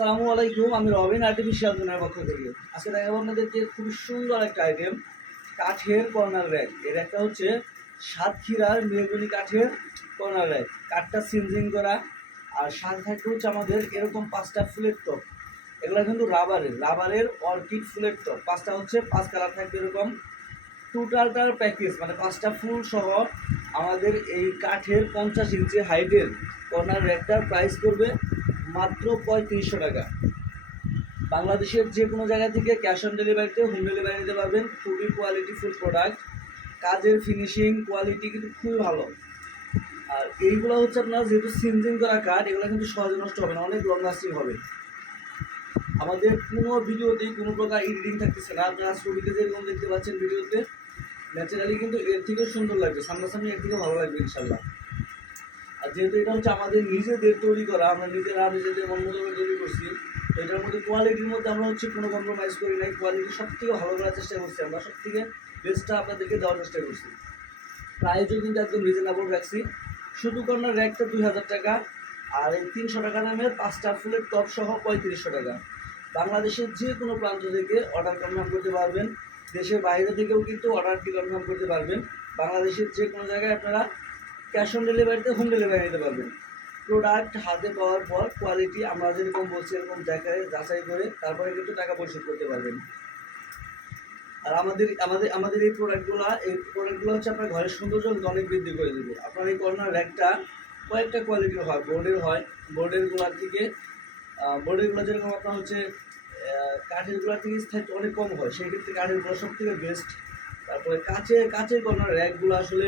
আসসালামু আলাইকুম, আমি রবিন আর্টিফিশিয়াল জোনের পক্ষ থেকে। আজকে দেখাবো আপনাদেরকে খুবই সুন্দর একটা আইটেম কাঠের কর্নার র্যাক এর একটা হচ্ছে সাতক্ষীরার মেহগুনি কাঠের কর্নার র্যাক কাঠটা সিনজিং করা, আর সাথে থাকবে হচ্ছে আমাদের এরকম পাঁচটা ফুলের টপ এগুলো কিন্তু রাবারের রাবারের অর্কিড ফুলের টপ পাঁচটা হচ্ছে, পাঁচ কালার থাকবে এরকম। টোটালটার প্যাকেজ মানে পাঁচটা ফুল সহ আমাদের এই কাঠের পঞ্চাশ ইঞ্চি হাইটের কর্নার র্যাকটার প্রাইস করবে মাত্র পঁয়ত্রিশশো টাকা। বাংলাদেশের যে কোনো জায়গা থেকে ক্যাশ অন ডেলিভারিতে হোম ডেলিভারি নিতে পারবেন। খুবই কোয়ালিটি ফুল প্রোডাক্ট কাজের ফিনিশিং কোয়ালিটি কিন্তু খুবই ভালো। আর এইগুলো হচ্ছে আপনার যেহেতু সিনজিং করা কাঠ এগুলো কিন্তু সহজে নষ্ট হবে না, অনেক লং লাস্টিং হবে। আমাদের কোনো ভিডিওতেই কোনো প্রকার এডিটিং থাকতেছে না। আপনারা ছবিতে যেরকম দেখতে পাচ্ছেন ভিডিওতে ন্যাচারালি কিন্তু এর থেকেও সুন্দর লাগবে। সামনাসামনি এর থেকেও ভালো লাগবে ইনশাল্লাহ আর যেহেতু এটা হচ্ছে আমাদের নিজেদের তৈরি করা, আমরা নিজেরা নিজেদের মন তৈরি করছি এটার মধ্যে কোয়ালিটির মধ্যে আমরা হচ্ছে কোনো কম্প্রোমাইজ করি নাই। কোয়ালিটি সব থেকে ভালো করার চেষ্টা করছি আমরা সব থেকে বেস্টটা আপনাদেরকে দেওয়ার চেষ্টা করছি। প্রাইসও কিন্তু একদম রিজনেবল রাখছি। শুধু কর্নার র্যাকটা দুই হাজার টাকা, আর এই তিনশো টাকা দামের পাঁচটা ফুলের টপ সহ পঁয়ত্রিশশো টাকা। বাংলাদেশের যে কোনো প্রান্ত থেকে অর্ডার কনফার্ম করতে পারবেন। দেশের বাইরে থেকেও কিন্তু অর্ডারটি কনফার্ম করতে পারবেন। বাংলাদেশের যে কোনো জায়গায় আপনারা ক্যাশ অন ডেলিভারিতে হোম ডেলিভারি নিতে পারবেন। প্রোডাক্ট হাতে পাওয়ার পর কোয়ালিটি আমরা যেরকম বলছি এরকম দেখায় যাচাই করে তারপরে কিন্তু টাকা পরিশোধ করতে পারবেন। আর আমাদের আমাদের আমাদের এই প্রোডাক্টগুলো এই প্রোডাক্টগুলো হচ্ছে আপনার ঘরের সৌন্দর্য অনেক বৃদ্ধি করে দেবে। আপনার এই কর্নার র্যাকটা কয়েকটা কোয়ালিটির হয় বোর্ডের হয়। বোর্ডেরগুলার থেকে বোর্ডেরগুলো যেরকম আপনার হচ্ছে আহ, কাঠেরগুলার থেকে স্থায়িত্ব অনেক কম হয় সেই ক্ষেত্রে কাঠেরগুলো সব থেকে বেস্ট তারপরে কাছে কাচের কর্নার র্যাকগুলো আসলে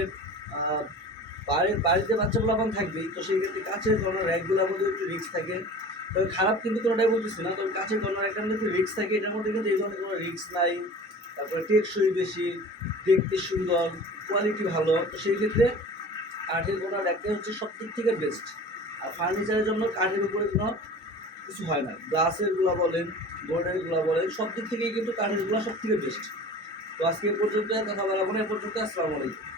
বাড়ির বাড়িতে বাচ্চাগুলো এখন থাকবেই, তো সেই ক্ষেত্রে কাছের কর্নার র্যাকগুলোর মধ্যে একটু রিস্ক থাকে। তবে খারাপ কিন্তু কোনোটাই বলতেছি না, তবে কাছের কর্নার একটা মধ্যে রিস্ক থাকে, এটার মধ্যে কিন্তু এই ধরনের কোনো রিস্ক নাই। তারপরে টেকসই বেশি, দেখতে সুন্দর কোয়ালিটি ভালো, তো সেই ক্ষেত্রে কাঠের কর্নার র্যাকটাই হচ্ছে সব দিক থেকে বেস্ট আর ফার্নিচারের জন্য কাঠের উপরে কোনো কিছু হয় না। গ্লাসেরগুলা বলেন বোর্ডেরগুলা বলেন সব দিক থেকেই কিন্তু কাঠেরগুলা সব থেকে বেস্ট তো আজকে এ পর্যন্ত কথা বলা এ পর্যন্ত আসসালামু আলাইকুম।